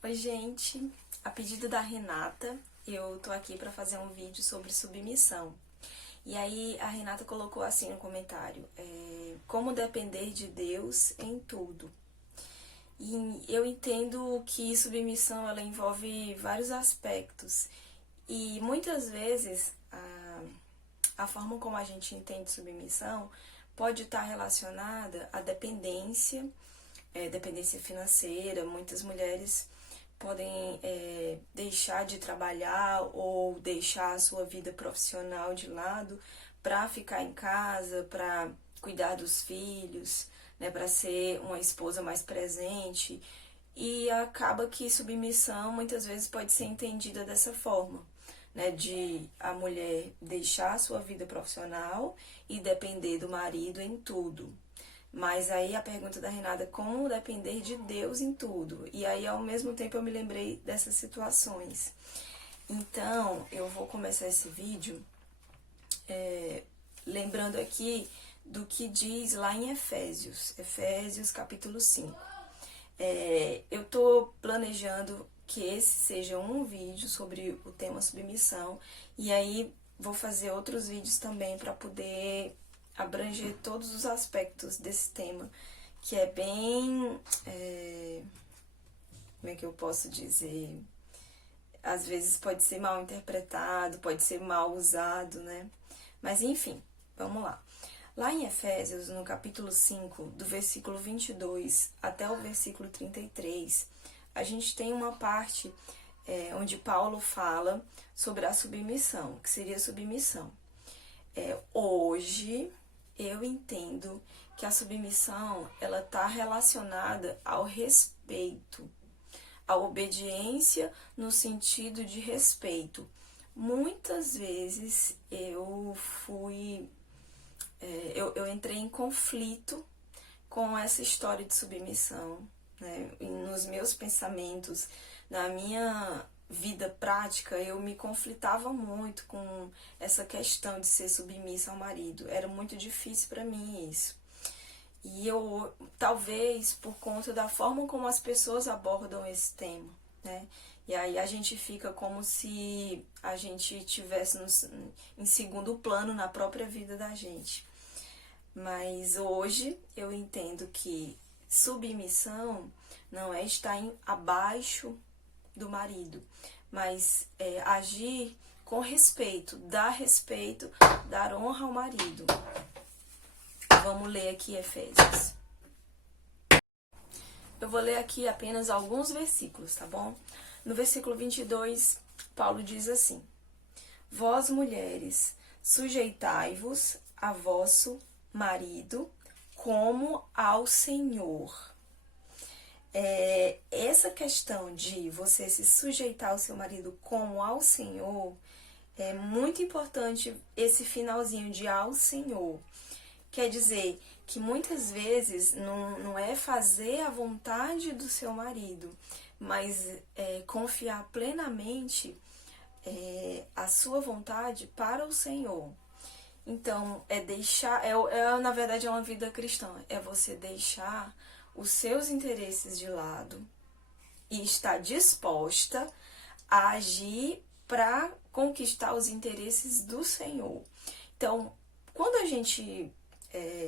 Oi, gente! A pedido da Renata, eu tô aqui para fazer um vídeo sobre submissão. E aí a Renata colocou assim no comentário, como depender de Deus em tudo. E eu entendo que submissão ela envolve vários aspectos. E muitas vezes a forma como a gente entende submissão pode estar relacionada à dependência, dependência financeira. Muitas mulheres podem deixar de trabalhar ou deixar a sua vida profissional de lado para ficar em casa, para cuidar dos filhos, né, para ser uma esposa mais presente. E acaba que submissão muitas vezes pode ser entendida dessa forma, né, de a mulher deixar a sua vida profissional e depender do marido em tudo. Mas aí a pergunta da Renata, como depender de Deus em tudo? E aí, ao mesmo tempo, eu me lembrei dessas situações. Então, eu vou começar esse vídeo lembrando aqui do que diz lá em Efésios capítulo 5. Eu tô planejando que esse seja um vídeo sobre o tema submissão, e aí vou fazer outros vídeos também para poder abranger todos os aspectos desse tema, que é bem, como é que eu posso dizer, às vezes pode ser mal interpretado, pode ser mal usado, né? Mas enfim, vamos lá. Lá em Efésios, no capítulo 5, do versículo 22 até o versículo 33, a gente tem uma parte onde Paulo fala sobre a submissão, que seria a submissão. Hoje, eu entendo que a submissão ela está relacionada ao respeito, à obediência no sentido de respeito. Muitas vezes eu entrei em conflito com essa história de submissão, né? E nos meus pensamentos, na minha vida prática, eu me conflitava muito com essa questão de ser submissa ao marido. Era muito difícil para mim isso. E eu, talvez por conta da forma como as pessoas abordam esse tema, né? E aí a gente fica como se a gente tivesse em segundo plano na própria vida da gente. Mas hoje eu entendo que submissão não é estar abaixo do marido, mas agir com respeito, dar honra ao marido. Vamos ler aqui Efésios. Eu vou ler aqui apenas alguns versículos, tá bom? No versículo 22, Paulo diz assim: Vós, mulheres, sujeitai-vos a vosso marido como ao Senhor. Essa questão de você se sujeitar ao seu marido como ao Senhor, é muito importante esse finalzinho de ao Senhor. Quer dizer que muitas vezes não é fazer a vontade do seu marido, mas confiar plenamente a sua vontade para o Senhor. Então, na verdade, é uma vida cristã. É você deixar os seus interesses de lado e estar disposta a agir para conquistar os interesses do Senhor. Então, quando a gente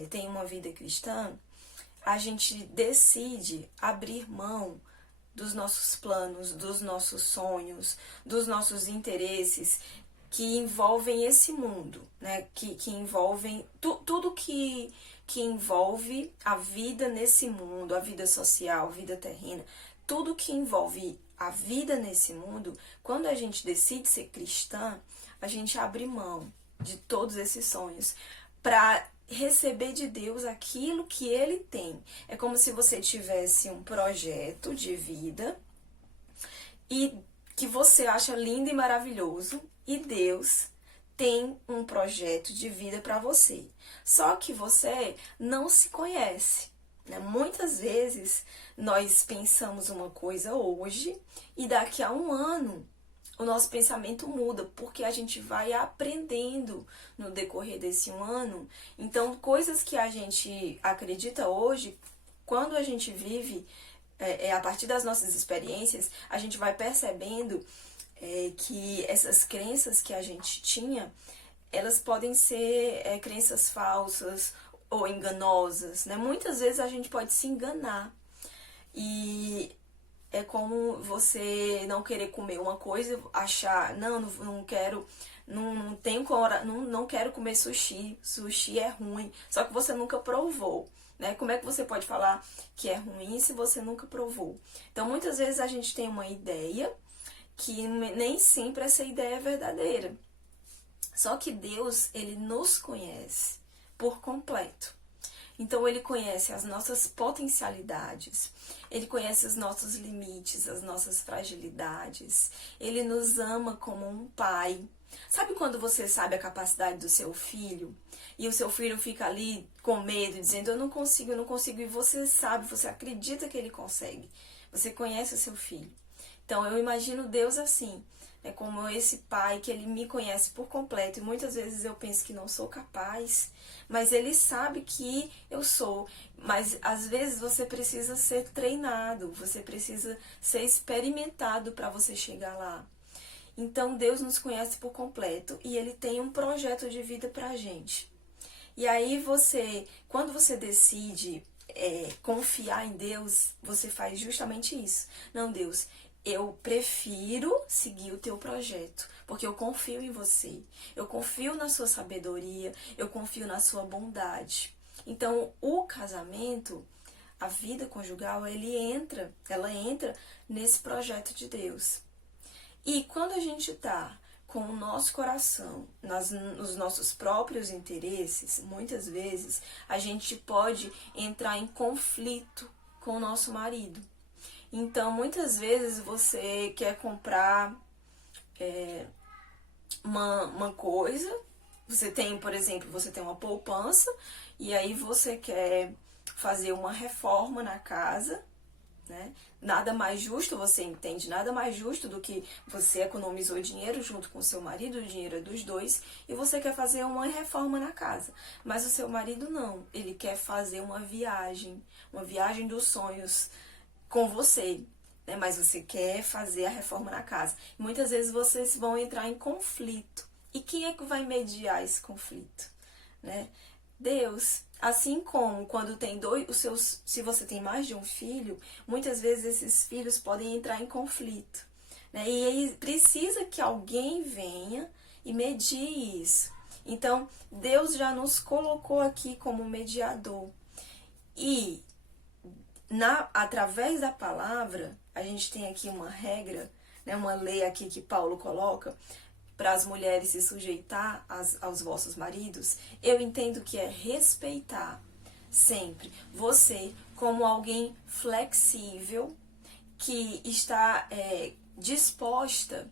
tem uma vida cristã, a gente decide abrir mão dos nossos planos, dos nossos sonhos, dos nossos interesses que envolvem esse mundo, né? Que envolvem tudo que envolve a vida nesse mundo, a vida social, a vida terrena, tudo que envolve a vida nesse mundo. Quando a gente decide ser cristã, a gente abre mão de todos esses sonhos para receber de Deus aquilo que Ele tem. É como se você tivesse um projeto de vida e que você acha lindo e maravilhoso, e Deus tem um projeto de vida para você. Só que você não se conhece, né? Muitas vezes nós pensamos uma coisa hoje e daqui a um ano o nosso pensamento muda, porque a gente vai aprendendo no decorrer desse um ano. Então, coisas que a gente acredita hoje, quando a gente vive a partir das nossas experiências, a gente vai percebendo que essas crenças que a gente tinha, elas podem ser crenças falsas ou enganosas, né? Muitas vezes a gente pode se enganar. E é como você não querer comer uma coisa, achar, não quero, não tenho não quero comer sushi, sushi é ruim, só que você nunca provou, né? Como é que você pode falar que é ruim se você nunca provou? Então, muitas vezes a gente tem uma ideia que nem sempre essa ideia é verdadeira. Só que Deus, ele nos conhece por completo. Então, ele conhece as nossas potencialidades, ele conhece os nossos limites, as nossas fragilidades. Ele nos ama como um pai. Sabe quando você sabe a capacidade do seu filho? E o seu filho fica ali com medo, dizendo, eu não consigo, e você sabe, você acredita que ele consegue. Você conhece o seu filho. Então, eu imagino Deus assim, né, como esse pai que ele me conhece por completo. E muitas vezes eu penso que não sou capaz, mas ele sabe que eu sou. Mas às vezes você precisa ser treinado, você precisa ser experimentado para você chegar lá. Então Deus nos conhece por completo e ele tem um projeto de vida pra gente. E aí quando você decide confiar em Deus, você faz justamente isso. Não, Deus, eu prefiro seguir o teu projeto, porque eu confio em você, eu confio na sua sabedoria, eu confio na sua bondade. Então, o casamento, a vida conjugal, ela entra nesse projeto de Deus. E quando a gente está com o nosso coração nos nossos próprios interesses, muitas vezes a gente pode entrar em conflito com o nosso marido. Então, muitas vezes você quer comprar uma coisa, você tem, por exemplo, você tem uma poupança e aí você quer fazer uma reforma na casa, né? Nada mais justo, você entende, nada mais justo do que você economizou dinheiro junto com o seu marido, o dinheiro é dos dois, e você quer fazer uma reforma na casa. Mas o seu marido não, ele quer fazer uma viagem dos sonhos com você, né? Mas você quer fazer a reforma na casa. E muitas vezes vocês vão entrar em conflito. E quem é que vai mediar esse conflito, né? Deus. Assim como quando tem se você tem mais de um filho, muitas vezes esses filhos podem entrar em conflito, né? E aí precisa que alguém venha e medie isso. Então, Deus já nos colocou aqui como mediador. E através da palavra, a gente tem aqui uma regra, né, uma lei aqui que Paulo coloca, para as mulheres se sujeitar aos vossos maridos. Eu entendo que é respeitar sempre você como alguém flexível, que está disposta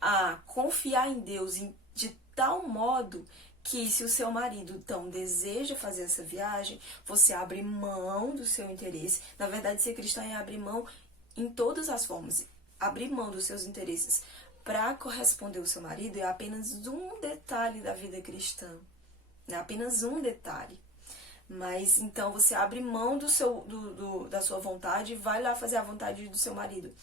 a confiar em Deus de tal modo que se o seu marido, então, deseja fazer essa viagem, você abre mão do seu interesse. Na verdade, ser cristã é abrir mão em todas as formas. Abrir mão dos seus interesses para corresponder ao seu marido é apenas um detalhe da vida cristã. É apenas um detalhe. Mas, então, você abre mão da sua vontade e vai lá fazer a vontade do seu marido.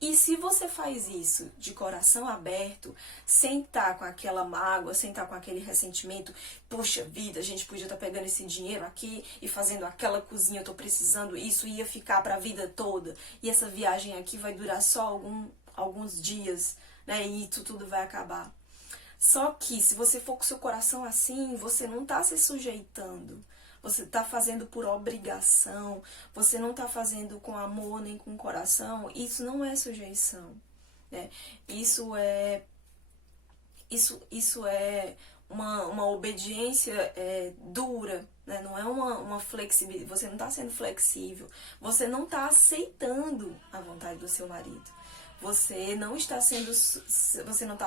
E se você faz isso de coração aberto, sem estar com aquela mágoa, sem estar com aquele ressentimento, poxa vida, a gente podia estar pegando esse dinheiro aqui e fazendo aquela cozinha, eu tô precisando, isso ia ficar para a vida toda. E essa viagem aqui vai durar só alguns dias, né? E isso tudo vai acabar. Só que se você for com o seu coração assim, você não está se sujeitando. Você está fazendo por obrigação, você não está fazendo com amor nem com coração, isso não é sujeição, né? Isso é uma obediência dura, né? Não é uma flexibilidade, você não está sendo flexível, você não está aceitando a vontade do seu marido. Você não está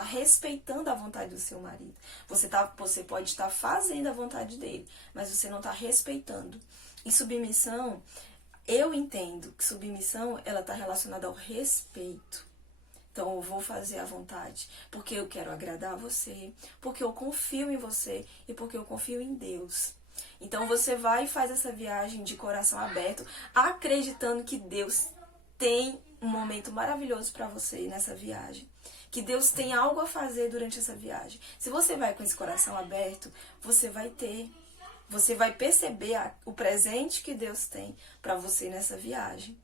respeitando a vontade do seu marido. Você pode estar fazendo a vontade dele, mas você não está respeitando. E submissão, eu entendo que submissão, ela está relacionada ao respeito. Então, eu vou fazer a vontade, porque eu quero agradar a você, porque eu confio em você e porque eu confio em Deus. Então, você vai e faz essa viagem de coração aberto, acreditando que Deus tem um momento maravilhoso para você nessa viagem. Que Deus tem algo a fazer durante essa viagem. Se você vai com esse coração aberto, você vai ter. Você vai perceber o presente que Deus tem para você nessa viagem.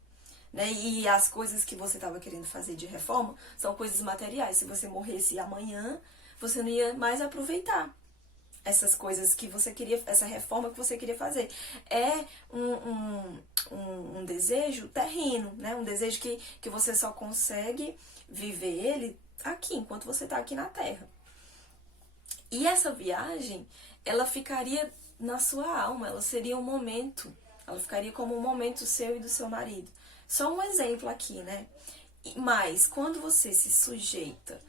Né? E as coisas que você estava querendo fazer de reforma são coisas materiais. Se você morresse amanhã, você não ia mais aproveitar essas coisas que você queria, essa reforma que você queria fazer. É um desejo terreno, né? Um desejo que você só consegue viver ele aqui, enquanto você está aqui na Terra. E essa viagem, ela ficaria na sua alma, ela seria um momento, ela ficaria como um momento seu e do seu marido. Só um exemplo aqui, né? Mas quando você se sujeita,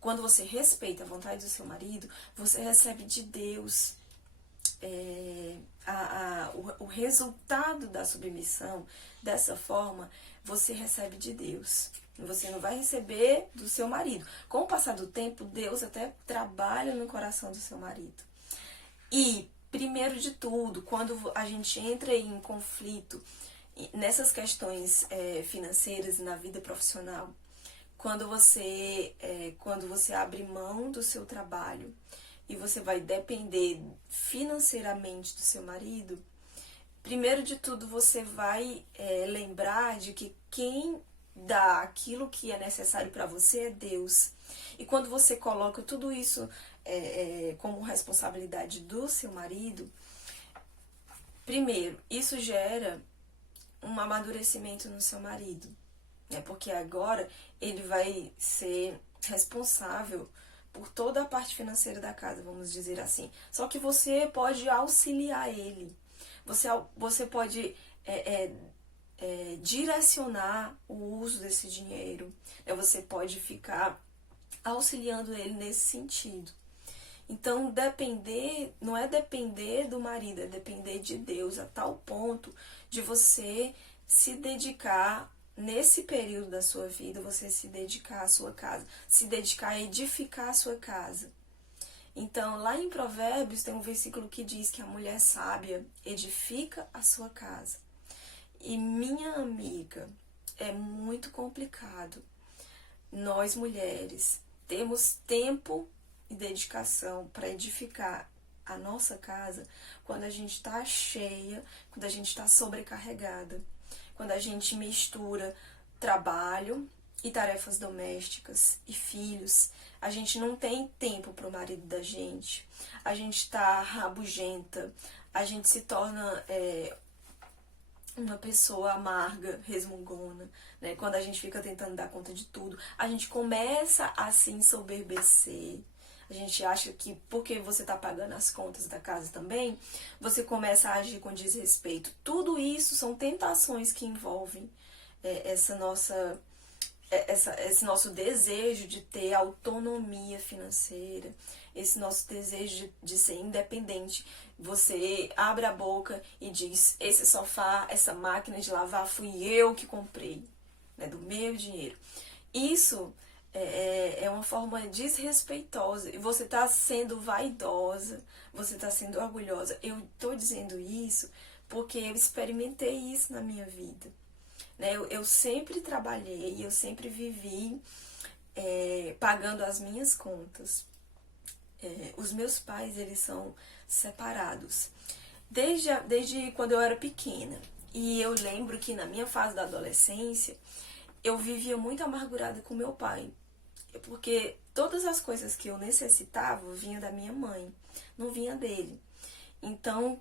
quando você respeita a vontade do seu marido, você recebe de Deus o resultado da submissão. Dessa forma, você recebe de Deus. Você não vai receber do seu marido. Com o passar do tempo, Deus até trabalha no coração do seu marido. E, primeiro de tudo, quando a gente entra em conflito nessas questões financeiras na vida profissional, quando você abre mão do seu trabalho e você vai depender financeiramente do seu marido, primeiro de tudo você vai lembrar de que quem dá aquilo que é necessário para você é Deus. E quando você coloca tudo isso como responsabilidade do seu marido, primeiro, isso gera um amadurecimento no seu marido. Porque agora ele vai ser responsável por toda a parte financeira da casa, vamos dizer assim. Só que você pode auxiliar ele. Você pode direcionar o uso desse dinheiro. Você pode ficar auxiliando ele nesse sentido. Então, não é depender do marido, é depender de Deus, a tal ponto de você se dedicar, nesse período da sua vida, você se dedicar à sua casa, se dedicar a edificar a sua casa. Então, lá em Provérbios tem um versículo que diz que a mulher sábia edifica a sua casa. E minha amiga, é muito complicado nós mulheres temos tempo e dedicação para edificar a nossa casa quando a gente está cheia, quando a gente está sobrecarregada, quando a gente mistura trabalho e tarefas domésticas e filhos. A gente não tem tempo para o marido da gente, a gente está rabugenta, a gente se torna uma pessoa amarga, resmungona, né? Quando a gente fica tentando dar conta de tudo, a gente começa a se ensoberbecer. A gente acha que porque você está pagando as contas da casa também, você começa a agir com desrespeito. Tudo isso são tentações que envolvem esse nosso desejo de ter autonomia financeira, esse nosso desejo de ser independente. Você abre a boca e diz: esse sofá, essa máquina de lavar fui eu que comprei, né, do meu dinheiro. Isso é uma forma desrespeitosa e você está sendo vaidosa, você está sendo orgulhosa. Eu estou dizendo isso porque eu experimentei isso na minha vida. Eu sempre trabalhei, eu sempre vivi pagando as minhas contas. Os meus pais, eles são separados desde quando eu era pequena. E eu lembro que na minha fase da adolescência, eu vivia muito amargurada com meu pai. Porque todas as coisas que eu necessitava vinham da minha mãe, não vinha dele. Então,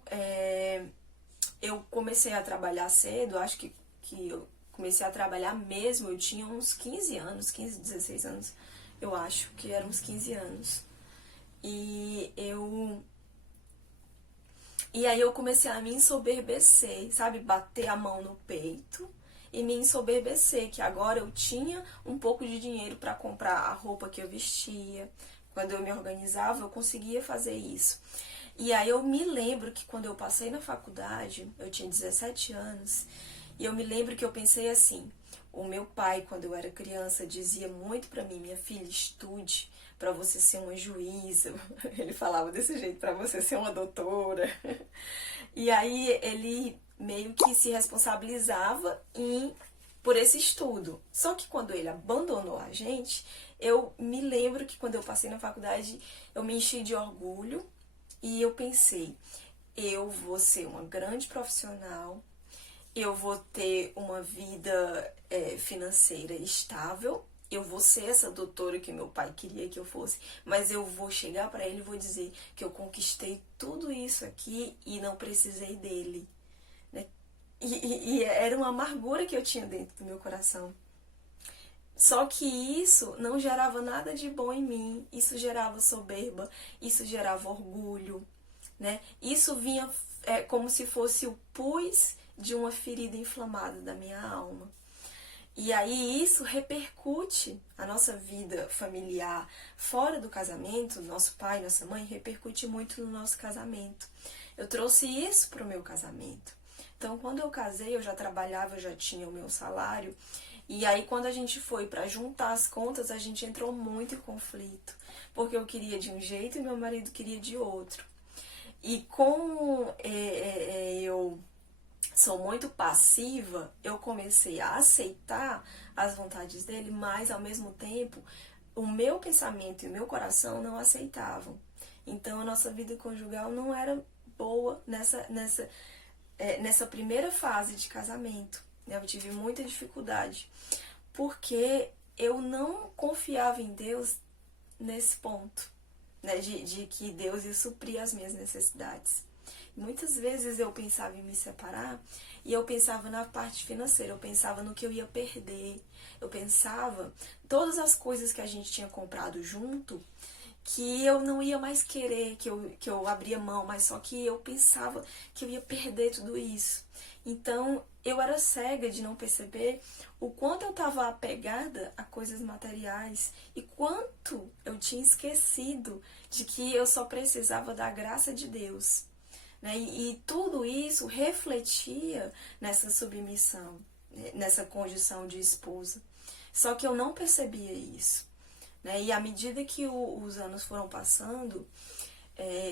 eu comecei a trabalhar cedo, acho que eu comecei a trabalhar mesmo, eu tinha uns 15 anos, 15, 16 anos, eu acho que eram uns 15 anos. E aí eu comecei a me ensoberbecer, sabe? Bater a mão no peito e me ensoberbecer, que agora eu tinha um pouco de dinheiro para comprar a roupa que eu vestia. Quando eu me organizava, eu conseguia fazer isso. E aí eu me lembro que quando eu passei na faculdade, eu tinha 17 anos, e eu me lembro que eu pensei assim: o meu pai, quando eu era criança, dizia muito pra mim: minha filha, estude pra você ser uma juíza. Ele falava desse jeito: pra você ser uma doutora. E aí ele meio que se responsabilizava em por esse estudo. Só que quando ele abandonou a gente, eu me lembro que quando eu passei na faculdade, eu me enchi de orgulho e eu pensei, eu vou ser uma grande profissional, eu vou ter uma vida financeira estável, eu vou ser essa doutora que meu pai queria que eu fosse, mas eu vou chegar para ele e vou dizer que eu conquistei tudo isso aqui e não precisei dele. Né? E era uma amargura que eu tinha dentro do meu coração. Só que isso não gerava nada de bom em mim, isso gerava soberba, isso gerava orgulho, né? Isso vinha como se fosse o pus de uma ferida inflamada da minha alma. E aí isso repercute a nossa vida familiar fora do casamento, nosso pai, nossa mãe, repercute muito no nosso casamento. Eu trouxe isso para o meu casamento. Então, quando eu casei, eu já trabalhava, eu já tinha o meu salário. E aí, quando a gente foi para juntar as contas, a gente entrou muito em conflito. Porque eu queria de um jeito e meu marido queria de outro. E como eu sou muito passiva, eu comecei a aceitar as vontades dele, mas ao mesmo tempo o meu pensamento e o meu coração não aceitavam. Então a nossa vida conjugal não era boa nessa primeira fase de casamento. Eu tive muita dificuldade, porque eu não confiava em Deus nesse ponto, né, de que Deus ia suprir as minhas necessidades. Muitas vezes eu pensava em me separar e eu pensava na parte financeira, eu pensava no que eu ia perder, eu pensava todas as coisas que a gente tinha comprado junto, que eu não ia mais querer, que eu abria mão, mas só que eu pensava que eu ia perder tudo isso. Então eu era cega de não perceber o quanto eu estava apegada a coisas materiais e quanto eu tinha esquecido de que eu só precisava da graça de Deus. Né? E tudo isso refletia nessa submissão, nessa condição de esposa. Só que eu não percebia isso. Né? E à medida que os anos foram passando,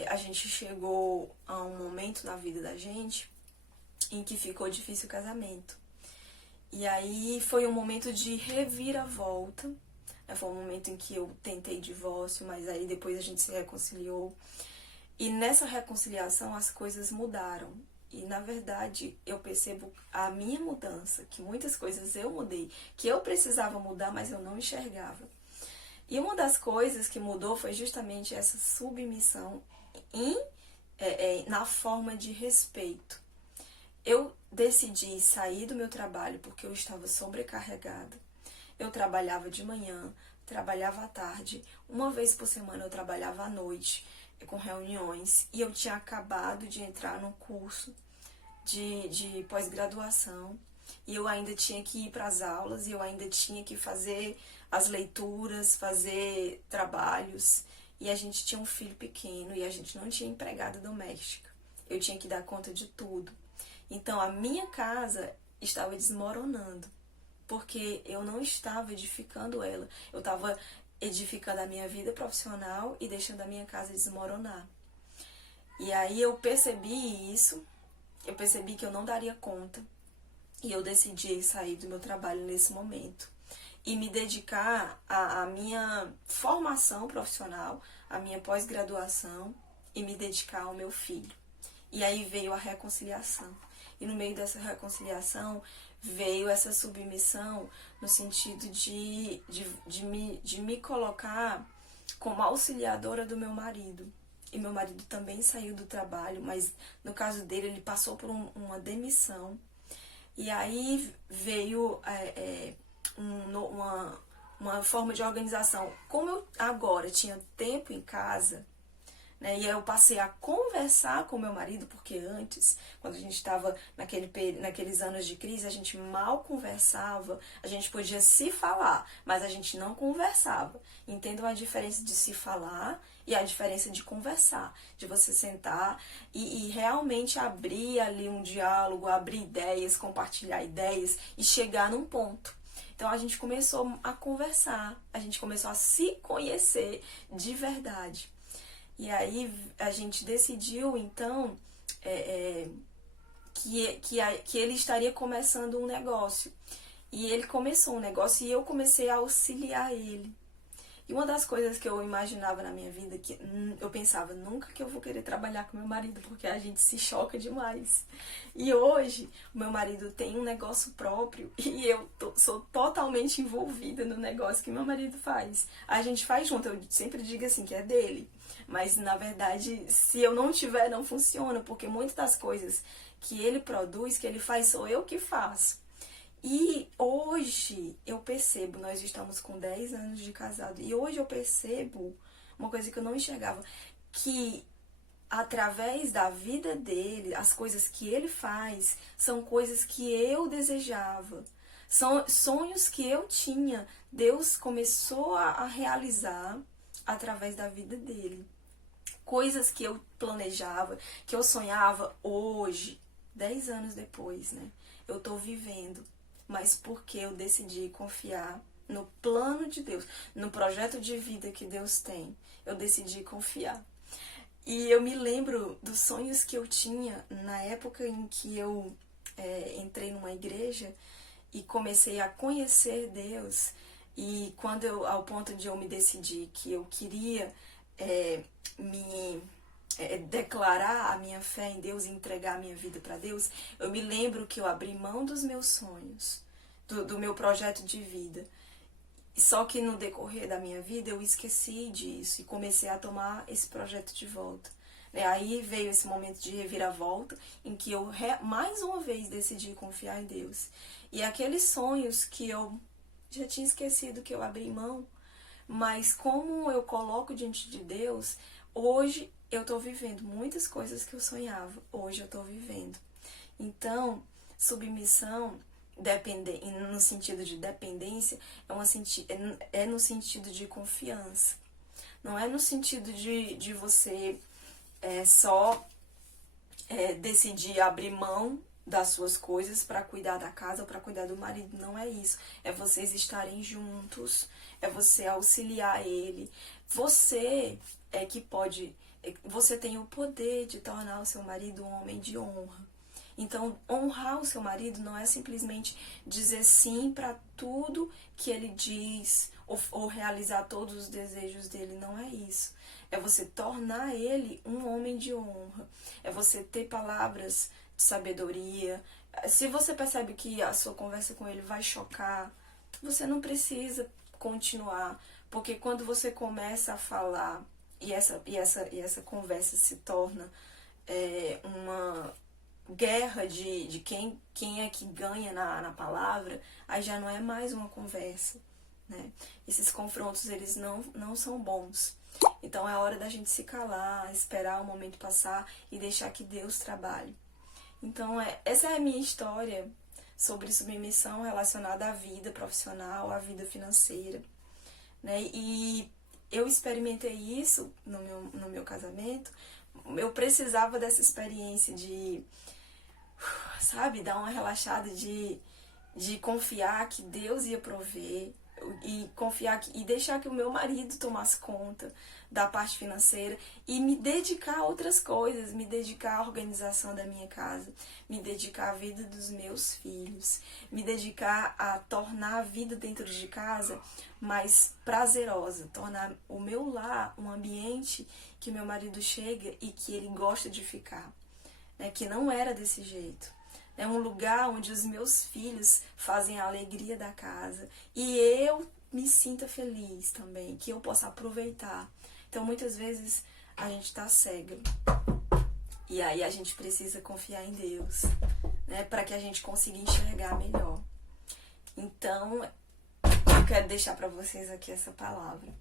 a gente chegou a um momento na vida da gente em que ficou difícil o casamento. E aí foi um momento de reviravolta. Né? Foi um momento em que eu tentei divórcio, mas aí depois a gente se reconciliou. E nessa reconciliação as coisas mudaram. E na verdade eu percebo a minha mudança, que muitas coisas eu mudei, que eu precisava mudar, mas eu não enxergava. E uma das coisas que mudou foi justamente essa submissão na forma de respeito. Eu decidi sair do meu trabalho porque eu estava sobrecarregada. Eu trabalhava de manhã, trabalhava à tarde, uma vez por semana eu trabalhava à noite, com reuniões, e eu tinha acabado de entrar num curso de pós-graduação, e eu ainda tinha que ir para as aulas, e eu ainda tinha que fazer as leituras, fazer trabalhos, e a gente tinha um filho pequeno, e a gente não tinha empregada doméstica. Eu tinha que dar conta de tudo. Então a minha casa estava desmoronando, porque eu não estava edificando ela. Eu estava edificando a minha vida profissional e deixando a minha casa desmoronar. E aí eu percebi isso, eu percebi que eu não daria conta, e eu decidi sair do meu trabalho nesse momento e me dedicar à minha formação profissional, à minha pós-graduação, e me dedicar ao meu filho. E aí veio a reconciliação. E no meio dessa reconciliação veio essa submissão no sentido de me colocar como auxiliadora do meu marido. E meu marido também saiu do trabalho, mas no caso dele ele passou por uma demissão. E aí veio uma forma de organização. Como eu agora tinha tempo em casa, né, e aí eu passei a conversar com meu marido, porque antes, quando a gente estava naqueles anos de crise, a gente mal conversava, a gente podia se falar, mas a gente não conversava. Entendam a diferença de se falar e a diferença de conversar, de você sentar e realmente abrir ali um diálogo, abrir ideias, compartilhar ideias e chegar num ponto. Então a gente começou a conversar, a gente começou a se conhecer de verdade. E aí a gente decidiu, então, que ele estaria começando um negócio. E ele começou um negócio e eu comecei a auxiliar ele. E uma das coisas que eu imaginava na minha vida, que eu pensava, nunca que eu vou querer trabalhar com meu marido, porque a gente se choca demais. E hoje, o meu marido tem um negócio próprio e eu sou totalmente envolvida no negócio que meu marido faz. A gente faz junto, eu sempre digo assim, que é dele. Mas, na verdade, se eu não tiver, não funciona, porque muitas das coisas que ele produz, que ele faz, sou eu que faço. E hoje eu percebo, nós estamos com 10 anos de casado, e hoje eu percebo uma coisa que eu não enxergava, que através da vida dele, as coisas que ele faz, são coisas que eu desejava, são sonhos que eu tinha, Deus começou a realizar através da vida dele. Coisas que eu planejava, que eu sonhava hoje, 10 anos depois, né? Eu tô vivendo. Mas porque eu decidi confiar no plano de Deus, no projeto de vida que Deus tem, eu decidi confiar. E eu me lembro dos sonhos que eu tinha na época em que eu entrei numa igreja e comecei a conhecer Deus. E quando ao ponto de eu me decidir que eu queria me declarar a minha fé em Deus e entregar a minha vida para Deus, eu me lembro que eu abri mão dos meus sonhos, do meu projeto de vida. Só que no decorrer da minha vida eu esqueci disso e comecei a tomar esse projeto de volta. Aí veio esse momento de reviravolta em que eu mais uma vez decidi confiar em Deus. E aqueles sonhos que eu já tinha esquecido que eu abri mão, mas como eu coloco diante de Deus, hoje eu estou vivendo muitas coisas que eu sonhava. Hoje eu estou vivendo. Então, submissão, no sentido de dependência, é no sentido de confiança. Não é no sentido de você só decidir abrir mão das suas coisas para cuidar da casa ou para cuidar do marido. Não é isso. É vocês estarem juntos, é você auxiliar ele. Você que pode, você tem o poder de tornar o seu marido um homem de honra. Então, honrar o seu marido não é simplesmente dizer sim para tudo que ele diz ou realizar todos os desejos dele. Não é isso. É você tornar ele um homem de honra. É você ter palavras de sabedoria. Se você percebe que a sua conversa com ele vai chocar, você não precisa continuar. Porque quando você começa a falar e essa conversa se torna uma guerra de quem é que ganha na palavra, aí já não é mais uma conversa, né? Esses confrontos, eles não são bons. Então é hora da gente se calar, esperar o momento passar e deixar que Deus trabalhe. Então essa é a minha história sobre submissão relacionada à vida profissional, à vida financeira, né? E eu experimentei isso no meu casamento. Eu precisava dessa experiência de, sabe, dar uma relaxada, de confiar que Deus ia prover e confiar e deixar que o meu marido tomasse conta da parte financeira e me dedicar a outras coisas, me dedicar à organização da minha casa, me dedicar à vida dos meus filhos, me dedicar a tornar a vida dentro de casa mais prazerosa, tornar o meu lar um ambiente que meu marido chega e que ele gosta de ficar, né? Que não era desse jeito. É um lugar onde os meus filhos fazem a alegria da casa e eu me sinta feliz também, que eu possa aproveitar. Então, muitas vezes, a gente tá cega e aí a gente precisa confiar em Deus, né, para que a gente consiga enxergar melhor. Então, eu quero deixar para vocês aqui essa palavra.